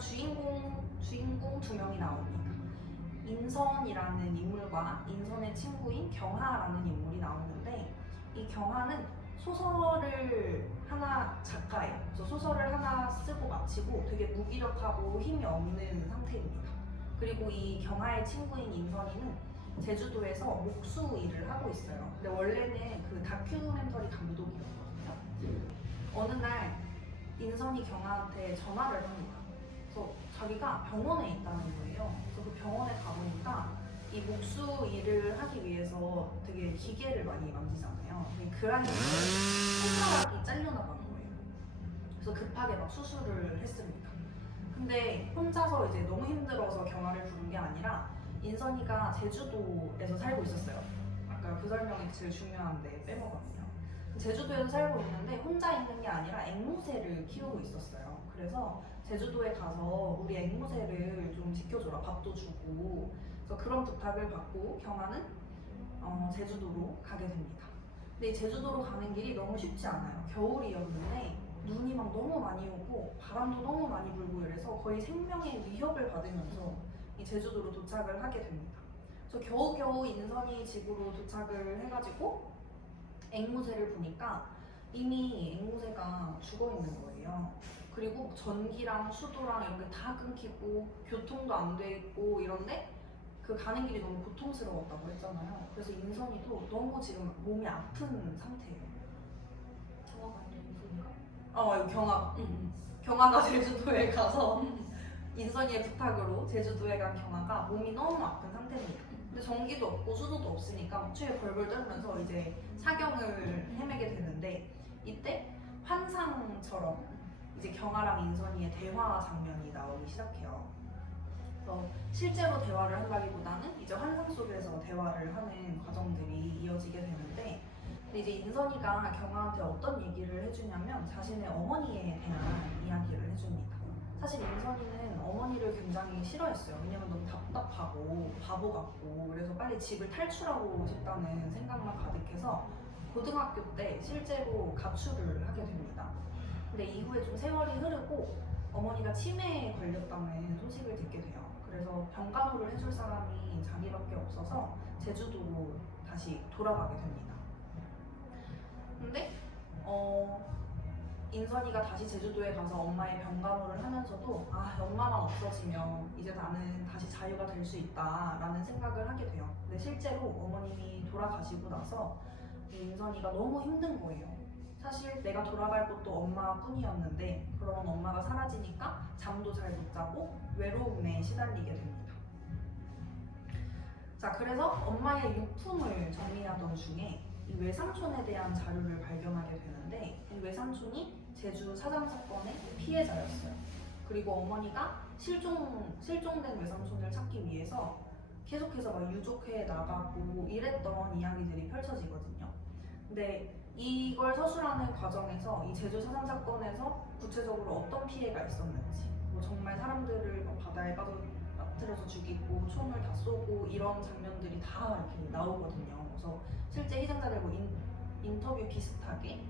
주인공 두 명이 나옵니다. 인선이라는 인물과 인선의 친구인 경하라는 인물이 나오는데, 이 경하는 소설을 하나 작가예요. 그래서 소설을 하나 쓰고 마치고 되게 무기력하고 힘이 없는 상태입니다. 그리고 이 경하의 친구인 인선이는 제주도에서 목수 일을 하고 있어요. 근데 원래는 그 다큐멘터리 감독이었거든요. 어느 날 인선이 경하한테 전화를 합니다. 그래서 자기가 병원에 있다는 거예요. 그래서 그 병원에 가보니까 이 목수 일을 하기 위해서 되게 기계를 많이 만지잖아요. 그 안에서 손가락이 잘려나가는 거예요. 그래서 급하게 막 수술을 했습니다. 근데 혼자서 이제 너무 힘들어서 경화를 부른 게 아니라 인선이가 제주도에서 살고 있었어요. 아까 그 설명이 제일 중요한데 빼먹었네요. 제주도에서 살고 있는데 혼자 있는 게 아니라 앵무새를 키우고 있었어요. 그래서 제주도에 가서 우리 앵무새를 좀 지켜줘라, 밥도 주고. 그래서 그런 부탁을 받고 경화는 제주도로 가게 됩니다. 근데 제주도로 가는 길이 너무 쉽지 않아요. 겨울이었는데 눈이 막 너무 많이 오고 바람도 너무 많이 불고 이래서 거의 생명의 위협을 받으면서 이 제주도로 도착을 하게 됩니다. 그래서 겨우겨우 인선이 집으로 도착을 해가지고 앵무새를 보니까 이미 앵무새가 죽어 있는 거예요. 그리고 전기랑 수도랑 이런 게 다 끊기고 교통도 안 돼 있고 이런데 그 가는 길이 너무 고통스러웠다고 했잖아요. 그래서 인선이도 너무 지금 몸이 아픈 상태예요. 경화가 아니라 인선이가? 경화. 경화가 제주도에 가서 인선이의 부탁으로 제주도에 간 경화가 몸이 너무 아픈 상태입니다. 근데 전기도 없고 수도도 없으니까 목초에 벌벌 떨면서 이제 사경을 헤매게 되는데, 이때 환상처럼 이제 경화랑 인선이의 대화 장면이 나오기 시작해요. 그래서 실제로 대화를 한다기보다는 이제 환상 속에서 대화를 하는 과정들이 이어지게 되는데, 근데 이제 인선이가 경화한테 어떤 얘기를 해주냐면 자신의 어머니에 대한 이야기를 해줍니다. 사실 인선이는 어머니를 굉장히 싫어했어요. 왜냐면 너무 답답하고 바보 같고 그래서 빨리 집을 탈출하고 싶다는 생각만 가득해서 고등학교 때 실제로 가출을 하게 됩니다. 근데 이후에 좀 세월이 흐르고 어머니가 치매에 걸렸다는 소식을 듣게 돼요. 그래서 병간호를 해줄 사람이 자기밖에 없어서 제주도로 다시 돌아가게 됩니다. 근데 인선이가 다시 제주도에 가서 엄마의 병간호를 하면서도 엄마만 없어지면 이제 나는 다시 자유가 될 수 있다라는 생각을 하게 돼요. 근데 실제로 어머님이 돌아가시고 나서 인선이가 너무 힘든 거예요. 사실 내가 돌아갈 곳도 엄마뿐이었는데 그런 엄마가 사라지니까 잠도 잘 못 자고 외로움에 시달리게 됩니다. 자, 그래서 엄마의 유품을 정리하던 중에 이 외삼촌에 대한 자료를 발견하게 되는데, 이 외삼촌이 제주 사장 사건의 피해자였어요. 그리고 어머니가 실종된 외삼촌을 찾기 위해서 계속해서 막 유족회에 나가고 이랬던 이야기들이 펼쳐지거든요. 근데 이걸 서술하는 과정에서 이 제주 사장 사건에서 구체적으로 어떤 피해가 있었는지, 뭐 정말 사람들을 바다에 빠뜨려서 죽이고 총을 다 쏘고 이런 장면들이 다 이렇게 나오거든요. 그래서 실제 희생자들 뭐 인터뷰 비슷하게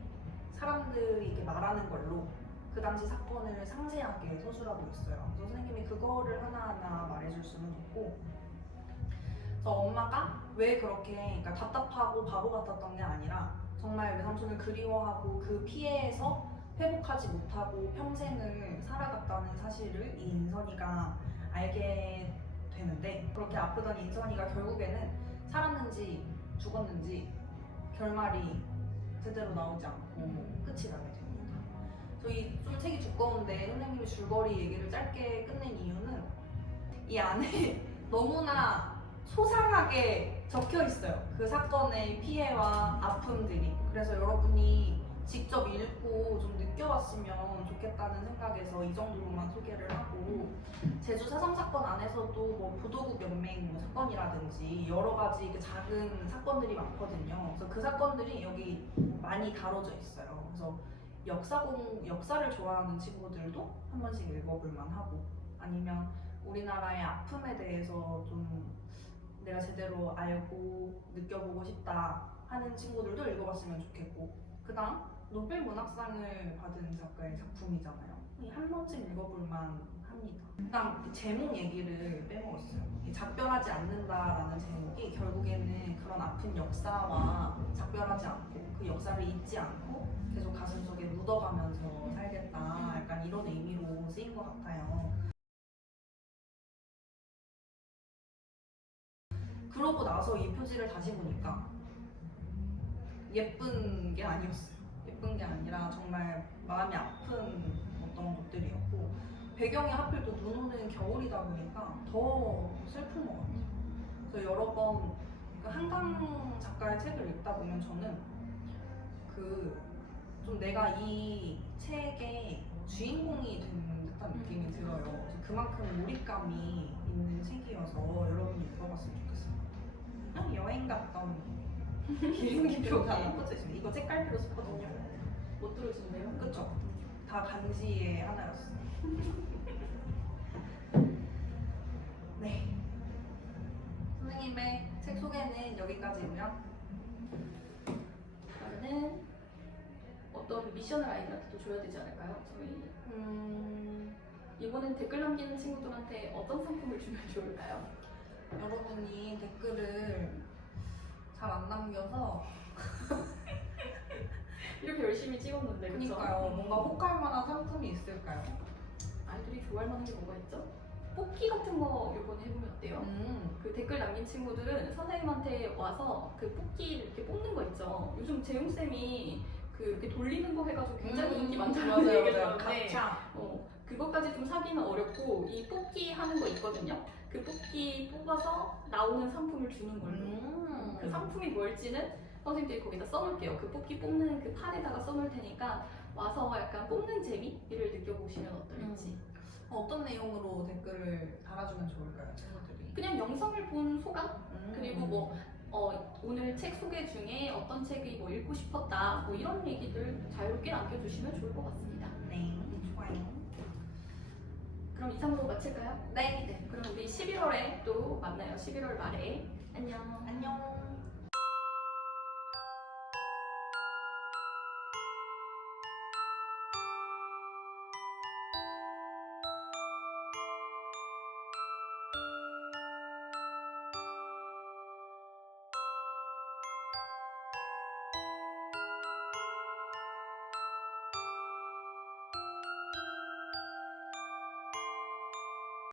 사람들이 이렇게 말하는 걸로 그 당시 사건을 상세하게 서술하고 있어요. 그래서 선생님이 그거를 하나하나 말해줄 수는 없고, 그래서 엄마가 왜 그렇게 그러니까 답답하고 바보 같았던 게 아니라 정말 외삼촌을 그리워하고 그 피해에서 회복하지 못하고 평생을 살아갔다는 사실을 이 인선이가 알게 되는데, 그렇게 아프던 인선이가 결국에는 살았는지 죽었는지 결말이 제대로 나오지 않고 끝이 나게 됩니다. 저희 좀 책이 두꺼운데 선생님이 줄거리 얘기를 짧게 끝낸 이유는 이 안에 너무나 소상하게 적혀 있어요. 그 사건의 피해와 아픔들이. 그래서 여러분이 직접 읽고 좀 느껴봤으면 좋겠다는 생각에서 이 정도로만 소개를 하고, 제주 4.3 사건 안에서도 뭐 보도국 연맹 사건이라든지 여러 가지 작은 사건들이 많거든요. 그래서 그 사건들이 여기 많이 다뤄져 있어요. 그래서 역사를 좋아하는 친구들도 한 번씩 읽어볼만 하고, 아니면 우리나라의 아픔에 대해서 좀 내가 제대로 알고 느껴보고 싶다 하는 친구들도 읽어봤으면 좋겠고, 그 다음 노벨 문학상을 받은 작가의 작품이잖아요. 한 번쯤 읽어볼만 합니다. 일단 그 제목 얘기를 빼먹었어요. 이 작별하지 않는다라는 제목이 결국에는 그런 아픈 역사와 작별하지 않고 그 역사를 잊지 않고 계속 가슴속에 묻어가면서 살겠다, 약간 이런 의미로 쓰인 것 같아요. 그러고 나서 이 표지를 다시 보니까 예쁜 게 아니었어요. 예쁜 게 아니라 정말 마음이 아픈 어떤 것들이었고, 배경이 하필 또 눈 오는 겨울이다 보니까 더 슬픈 것 같아요. 그래서 여러 번그 한강 작가의 책을 읽다 보면 저는 좀 내가 이 책의 주인공이 된 듯한 느낌이 들어요. 그래서 그만큼 몰입감이 있는 책이어서 여러분이 읽어봤으면 좋겠습니다. 그냥 여행 갔던 비행기표가 꽂혀 있습니다. 이거 책갈피로 썼거든요. 못 들어주네요. 그쵸? 다 간지의 하나였어요. 네. 선생님의 책 소개는 여기까지고요. 그러면은 어떤 미션을 아이들한테 또 줘야 되지 않을까요? 저희 이번엔 댓글 남기는 친구들한테 어떤 상품을 주면 좋을까요? 여러분이 댓글을 잘 안 남겨서 이렇게 열심히 찍었는데 그쵸? 그러니까요. 뭔가 혹할 만한 상품이 있을까요? 아이들이 좋아할 만한 게 뭐가 있죠? 뽑기 같은 거 이번에 해보면 어때요? 그 댓글 남긴 친구들은 선생님한테 와서 그 뽑기를 이렇게 뽑는 거 있죠. 요즘 재용쌤이 그 이렇게 돌리는 거 해가지고 굉장히 인기 많다는 얘기를 들었는데 가차. 그것까지 좀 사기는 어렵고 이 뽑기 하는 거 있거든요. 그 뽑기 뽑아서 나오는 상품을 주는 걸로. 그 상품이 뭘지는 선생님들이 거기다 써놓을게요. 그 뽑기 뽑는 그 판에다가 써놓을 테니까 와서 약간 뽑는 재미를 느껴보시면 어떨지. 어떤 내용으로 댓글을 달아주면 좋을까요, 친구들이? 그냥 영상을 본 소감? 음. 그리고 뭐 오늘 책 소개 중에 어떤 책이 뭐 읽고 싶었다 뭐 이런 얘기들 자유롭게 남겨주시면 좋을 것 같습니다. 네, 좋아요. 그럼 이상으로 마칠까요? 네. 그럼 우리 11월에 또 만나요. 11월 말에. 안녕. 안녕.